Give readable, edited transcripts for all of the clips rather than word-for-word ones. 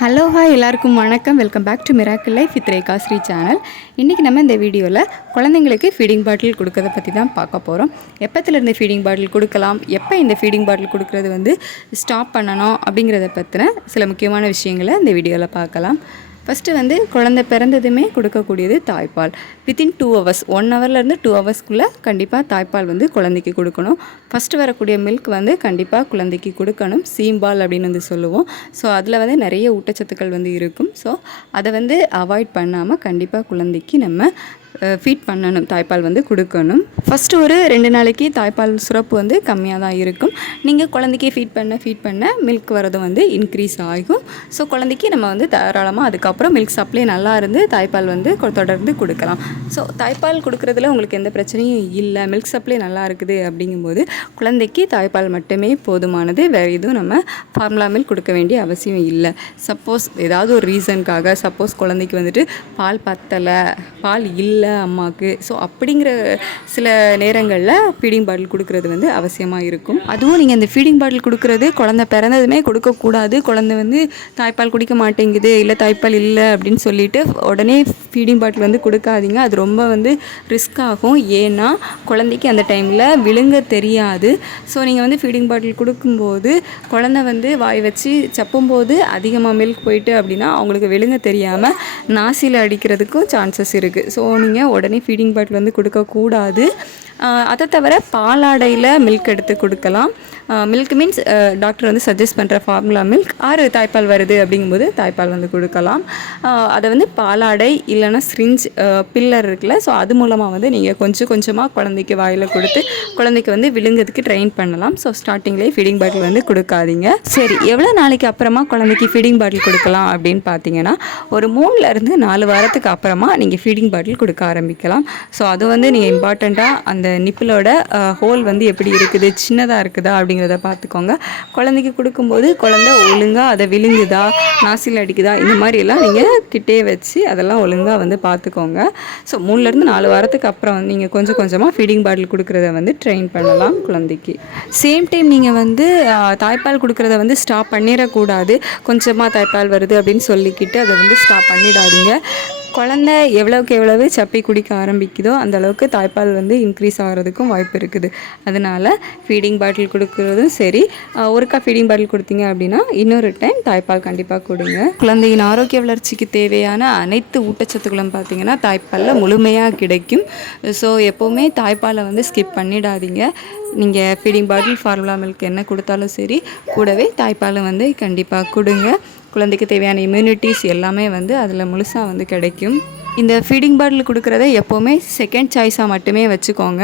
Hello hi எல்லாருக்கும் வணக்கம். Welcome back to miracle life with Rekha Sri channel. இன்றைக்கி நம்ம இந்த வீடியோவில் குழந்தைங்களுக்கு ஃபீடிங் பாட்டில் கொடுக்கறத பற்றி தான் பார்க்க போகிறோம். எப்போத்துலேருந்து ஃபீடிங் பாட்டில் கொடுக்கலாம், எப்போ இந்த ஃபீடிங் பாட்டில் கொடுக்குறது ஸ்டாப் பண்ணணும் அப்படிங்கிறத பற்றின சில முக்கியமான விஷயங்களை இந்த வீடியோவில் பார்க்கலாம். ஃபஸ்ட்டு குழந்தை பிறந்ததுமே கொடுக்கக்கூடியது தாய்ப்பால். வித்தின் 2 hours 1 hourலேருந்து 2 hours கண்டிப்பாக தாய்ப்பால் குழந்தைக்கு கொடுக்கணும். ஃபஸ்ட்டு வரக்கூடிய மில்க் கண்டிப்பாக குழந்தைக்கு கொடுக்கணும். சீம்பால் அப்படின்னு சொல்லுவோம். ஸோ அதில் நிறைய ஊட்டச்சத்துக்கள் இருக்கும். ஸோ அதை அவாய்ட் பண்ணாமல் கண்டிப்பாக குழந்தைக்கு நம்ம ஃபீட் பண்ணணும், தாய்ப்பால் கொடுக்கணும். ஃபஸ்ட்டு ஒரு 2 நாளைக்கு தாய்ப்பால் சுரப்பு கம்மியாக தான் இருக்கும். நீங்கள் குழந்தைக்கு ஃபீட் பண்ண மில்க் வரது இன்க்ரீஸ் ஆகும். ஸோ குழந்தைக்கு நம்ம தாராளமாக அதுக்கப்புறம் மில்க் சப்ளை நல்லா இருந்து தாய்ப்பால் தொடர்ந்து கொடுக்கலாம். ஸோ தாய்ப்பால் கொடுக்குறதுல உங்களுக்கு எந்த பிரச்சனையும் இல்லை, மில்க் சப்ளை நல்லா இருக்குது அப்படிங்கும்போது குழந்தைக்கு தாய்ப்பால் மட்டுமே போதுமானது. வேறு எதுவும் நம்ம ஃபார்முலா மில்க் கொடுக்க வேண்டிய அவசியம் இல்லை. சப்போஸ் ஏதாவது ஒரு ரீசனுக்காக சப்போஸ் குழந்தைக்கு பால் பத்தலை, பால் இல்லை அம்மாவுக்கு, ஸோ அப்படிங்கிற சில நேரங்களில் ஃபீடிங் பாட்டில் கொடுக்குறது அவசியமாக இருக்கும். அதுவும் நீங்கள் இந்த ஃபீடிங் பாட்டில் கொடுக்குறது குழந்தை பிறந்ததுமே கொடுக்கக்கூடாது. குழந்தை தாய்ப்பால் குடிக்க மாட்டேங்குது, இல்லை தாய்ப்பால் இல்லை அப்படின்னு சொல்லிட்டு உடனே ஃபீடிங் பாட்டில் கொடுக்காதீங்க. அது ரொம்ப ரிஸ்க் ஆகும். ஏன்னா குழந்தைக்கு அந்த டைமில் விழுங்க தெரியாது. ஸோ நீங்கள் ஃபீடிங் பாட்டில் கொடுக்கும்போது குழந்தை வாய் வச்சு சப்பும்போது அதிகமாக மில்க் போயிட்டு அப்படின்னா அவங்களுக்கு விழுங்க தெரியாமல் நாசியில் அடிக்கிறதுக்கும் சான்சஸ் இருக்குது. ஸோ நீங்கள் உடனே ஃபீடிங் பாட்டில் கொடுக்கக்கூடாது. அதை தவிர பாலாடையில் மில்க் எடுத்து கொடுக்கலாம். மில்க் மீன்ஸ் டாக்டர் சஜஸ்ட் பண்ணுற ஃபார்முலா மில்க் ஆறு தாய்ப்பால் வருது அப்படிங்கும்போது தாய்ப்பால் கொடுக்கலாம். அதை பாலாடை இல்லைன்னா ஸ்ரிஞ்ச் பில்லர் இருக்குல்ல, ஸோ அது மூலமாக நீங்கள் கொஞ்சம் கொஞ்சமாக குழந்தைக்கு வாயில் கொடுத்து குழந்தைக்கு விழுங்கிறதுக்கு ட்ரெயின் பண்ணலாம். ஸோ ஸ்டார்டிங்லேயே ஃபீடிங் பாட்டில் கொடுக்காதீங்க. சரி, எவ்வளோ நாளைக்கு அப்புறமா குழந்தைக்கு ஃபீடிங் பாட்டில் கொடுக்கலாம் அப்படின்னு பார்த்தீங்கன்னா ஒரு 3லேருந்து 4 வாரத்துக்கு அப்புறமா நீங்கள் ஃபீடிங் பாட்டில் கொடுக்க ஆரம்பிக்கலாம். ஸோ அது நீங்கள் இம்பார்ட்டண்ட்டாக அந்த நிப்பிலோட ஹோல் எப்படி இருக்குது, சின்னதாக இருக்குதா அப்படிங்கிறத பார்த்துக்கோங்க. குழந்தைக்கு கொடுக்கும்போது குழந்தை ஒழுங்காக அதை விழுங்குதா, நாசில் அடிக்குதா, இந்த மாதிரியெல்லாம் நீங்கள் கிட்டே வச்சு அதெல்லாம் ஒழுங்காக பார்த்துக்கோங்க. ஸோ 3லேருந்து 4 வாரத்துக்கு அப்புறம் நீங்கள் கொஞ்சம் கொஞ்சமாக ஃபீடிங் பாட்டில் கொடுக்குறத ட்ரெயின் பண்ணலாம் குழந்தைக்கு. சேம் டைம் நீங்கள் தாய்ப்பால் கொடுக்குறத ஸ்டாப் பண்ணிடக்கூடாது. கொஞ்சமாக தாய்ப்பால் வருது அப்படின்னு சொல்லிக்கிட்டு அதை ஸ்டாப் பண்ணிடாதீங்க. குழந்தை எவ்வளோக்கு எவ்வளவு சப்பி குடிக்க ஆரம்பிக்குதோ அந்தளவுக்கு தாய்ப்பால் இன்க்ரீஸ் ஆகிறதுக்கும் வாய்ப்பு இருக்குது. அதனால் ஃபீடிங் பாட்டில் கொடுக்குறதும் சரி, ஒருக்கா ஃபீடிங் பாட்டில் கொடுத்தீங்க அப்படின்னா இன்னொரு டைம் தாய்ப்பால் கண்டிப்பாக கொடுங்க. குழந்தையின் ஆரோக்கிய வளர்ச்சிக்கு தேவையான அனைத்து ஊட்டச்சத்துக்களும் பார்த்திங்கன்னா தாய்ப்பாலில் முழுமையாக கிடைக்கும். ஸோ எப்போவுமே தாய்ப்பாலை ஸ்கிப் பண்ணிடாதீங்க. நீங்கள் ஃபீடிங் பாட்டில் ஃபார்முலா மில்க் என்ன கொடுத்தாலும் சரி, கூடவே தாய்ப்பாலும் கண்டிப்பாக கொடுங்க. குழந்தைக்கு தேவையான இம்யூனிட்டிஸ் எல்லாமே அதில் முழுசாக கிடைக்கும். இந்த ஃபீடிங் பாட்டில் கொடுக்குறத எப்போவுமே செகண்ட் சாய்ஸாக மட்டுமே வச்சுக்கோங்க.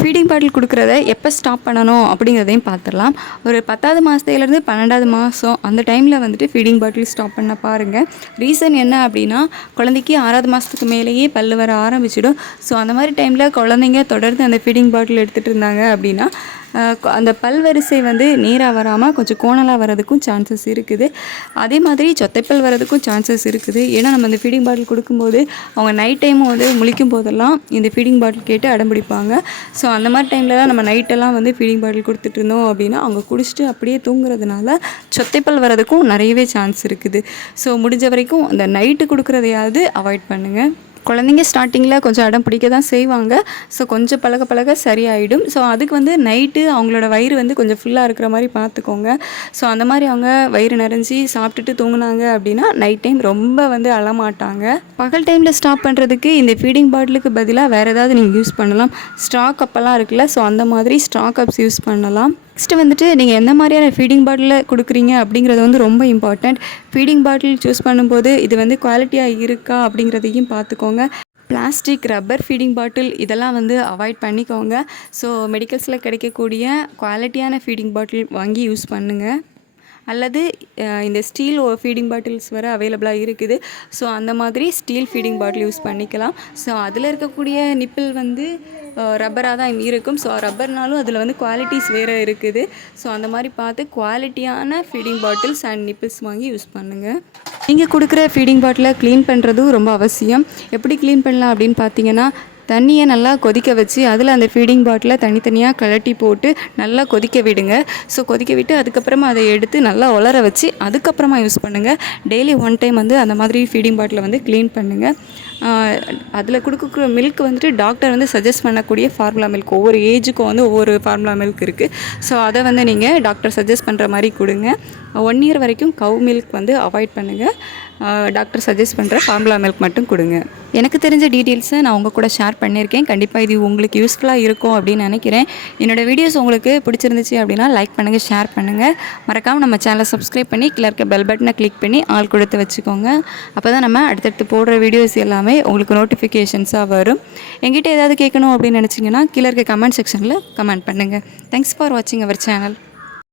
ஃபீடிங் பாட்டில் கொடுக்குறத எப்போ ஸ்டாப் பண்ணணும் அப்படிங்கிறதையும் பார்த்துடலாம். ஒரு 10வது மாதத்துலேருந்து 12வது மாதம் அந்த டைமில் ஃபீடிங் பாட்டில் ஸ்டாப் பண்ண பாருங்கள். ரீசன் என்ன அப்படின்னா குழந்தைக்கு 6வது மாதத்துக்கு மேலேயே பல் வர ஆரம்பிச்சிடும். ஸோ அந்த மாதிரி டைமில் குழந்தைங்க தொடர்ந்து அந்த ஃபீடிங் பாட்டில் எடுத்துகிட்டு இருந்தாங்க அப்படின்னா அந்த பல்வரிசை நேராக வராமல் கொஞ்சம் கோணலாக வர்றதுக்கும் சான்சஸ் இருக்குது. அதே மாதிரி சொத்தைப்பல் வர்றதுக்கும் சான்சஸ் இருக்குது. ஏன்னா நம்ம இந்த ஃபீடிங் பாட்டில் கொடுக்கும்போது அவங்க நைட் டைமும் முழிக்கும் போதெல்லாம் இந்த ஃபீடிங் பாட்டில் கேட்டு அடம்பிடிப்பாங்க. ஸோ அந்த மாதிரி டைமில் தான் நம்ம நைட்டெல்லாம் ஃபீடிங் பாட்டில் கொடுத்துட்டு இருந்தோம் அப்படின்னா அவங்க குடிச்சிட்டு அப்படியே தூங்குறதுனால சொத்தைப்பல் வர்றதுக்கும் நிறையவே சான்ஸ் இருக்குது. ஸோ முடிஞ்ச வரைக்கும் அந்த நைட்டு கொடுக்குறதையாவது அவாய்ட் பண்ணுங்கள். குழந்தைங்க ஸ்டார்டிங்கில் கொஞ்சம் அடம் பிடிக்க தான் செய்வாங்க. ஸோ கொஞ்சம் பழக பழக சரியாயிடும். ஸோ அதுக்கு நைட்டு அவங்களோட வயிறு கொஞ்சம் ஃபுல்லாக இருக்கிற மாதிரி பார்த்துக்கோங்க. ஸோ அந்த மாதிரி அவங்க வயிறு நிறைஞ்சி சாப்பிட்டுட்டு தூங்குனாங்க அப்படின்னா நைட் டைம் ரொம்ப அழமாட்டாங்க. பகல் டைமில் ஸ்டாப் பண்ணுறதுக்கு இந்த ஃபீடிங் பாட்டிலுக்கு பதிலாக வேறு ஏதாவது நீங்கள் யூஸ் பண்ணலாம். ஸ்ட்ரா கப்பெல்லாம் இருக்குல்ல, ஸோ அந்த மாதிரி ஸ்ட்ரா கப்ஸ் யூஸ் பண்ணலாம். நெக்ஸ்ட்டு நீங்கள் எந்த மாதிரியான ஃபீடிங் பாட்டிலில் கொடுக்குறீங்க அப்படிங்கிறது ரொம்ப இம்பார்ட்டண்ட். ஃபீடிங் பாட்டில் சூஸ் பண்ணும்போது இது குவாலிட்டியாக இருக்கா அப்படிங்கிறதையும் பார்த்துக்கோங்க. பிளாஸ்டிக், ரப்பர் ஃபீடிங் பாட்டில் இதெல்லாம் அவாய்ட் பண்ணிக்கோங்க. ஸோ மெடிக்கல்ஸில் கிடைக்கக்கூடிய குவாலிட்டியான ஃபீடிங் பாட்டில் வாங்கி யூஸ் பண்ணுங்கள். அல்லது இந்த ஸ்டீல் ஃபீடிங் பாட்டில்ஸ் வர அவைலபிளாக இருக்குது. ஸோ அந்த மாதிரி ஸ்டீல் ஃபீடிங் பாட்டில் யூஸ் பண்ணிக்கலாம். ஸோ அதில் இருக்கக்கூடிய நிப்பிள் ரப்பராக தான் இருக்கும். ஸோ ரப்பர்னாலும் அதில் குவாலிட்டிஸ் வேறு இருக்குது. ஸோ அந்த மாதிரி பார்த்து குவாலிட்டியான ஃபீடிங் பாட்டில்ஸ் அண்ட் நிப்பிள்ஸ் வாங்கி யூஸ் பண்ணுங்கள். நீங்கள் கொடுக்குற ஃபீடிங் பாட்டிலை க்ளீன் பண்ணுறதும் ரொம்ப அவசியம். எப்படி க்ளீன் பண்ணலாம் அப்படின்னு பார்த்தீங்கன்னா தண்ணியை நல்லா கொதிக்க வச்சு அதில் அந்த ஃபீடிங் பாட்டிலை தனித்தனியாக கழட்டி போட்டு நல்லா கொதிக்க விடுங்க. ஸோ கொதிக்க விட்டு அதுக்கப்புறமா அதை எடுத்து நல்லா உலர வச்சு அதுக்கப்புறமா யூஸ் பண்ணுங்கள். டெய்லி 1 டைம் வந்து அந்த மாதிரி ஃபீடிங் பாட்டிலை வந்து க்ளீன் பண்ணுங்கள். அதில் கொடுக்குற மில்க் வந்துட்டு டாக்டர் வந்து சஜஸ்ட் பண்ணக்கூடிய ஃபார்முலா மில்க். ஒவ்வொரு ஏஜுக்கும் வந்து ஒவ்வொரு ஃபார்முலா மில்க் இருக்குது. ஸோ அதை வந்து நீங்கள் டாக்டர் சஜஸ்ட் பண்ணுற மாதிரி கொடுங்க. 1 இயர் வரைக்கும் கவ் மில்க் வந்து அவாய்ட் பண்ணுங்கள். டாக்டர் சஜஸ்ட் பண்ணுற ஃபார்முலா மில்க் மட்டும் கொடுங்க. எனக்கு தெரிஞ்ச டீட்டெயில்ஸை நான் உங்கள் கூட ஷேர் பண்ணியிருக்கேன். கண்டிப்பாக இது உங்களுக்கு யூஸ்ஃபுல்லாக இருக்கும் அப்படின்னு நினைக்கிறேன். என்னோடய வீடியோஸ் உங்களுக்கு பிடிச்சிருந்துச்சு அப்படின்னா லைக் பண்ணுங்கள், ஷேர் பண்ணுங்கள். மறக்காமல் நம்ம சேனலை சப்ஸ்கிரைப் பண்ணி கீழே இருக்க பெல் பட்டனை கிளிக் பண்ணி ஆல் கொடுத்து வச்சுக்கோங்க. அப்போ தான் நம்ம அடுத்தடுத்து போடுற வீடியோஸ் எல்லாமே உங்களுக்கு நோட்டிஃபிகேஷன்ஸாக வரும். எங்கிட்ட ஏதாவது கேட்கணும் அப்படின்னு நினச்சிங்கன்னா கீழே இருக்க கமெண்ட் செக்ஷனில் கமெண்ட் பண்ணுங்கள். தேங்க்ஸ் ஃபார் வாட்சிங் அவர் சேனல்.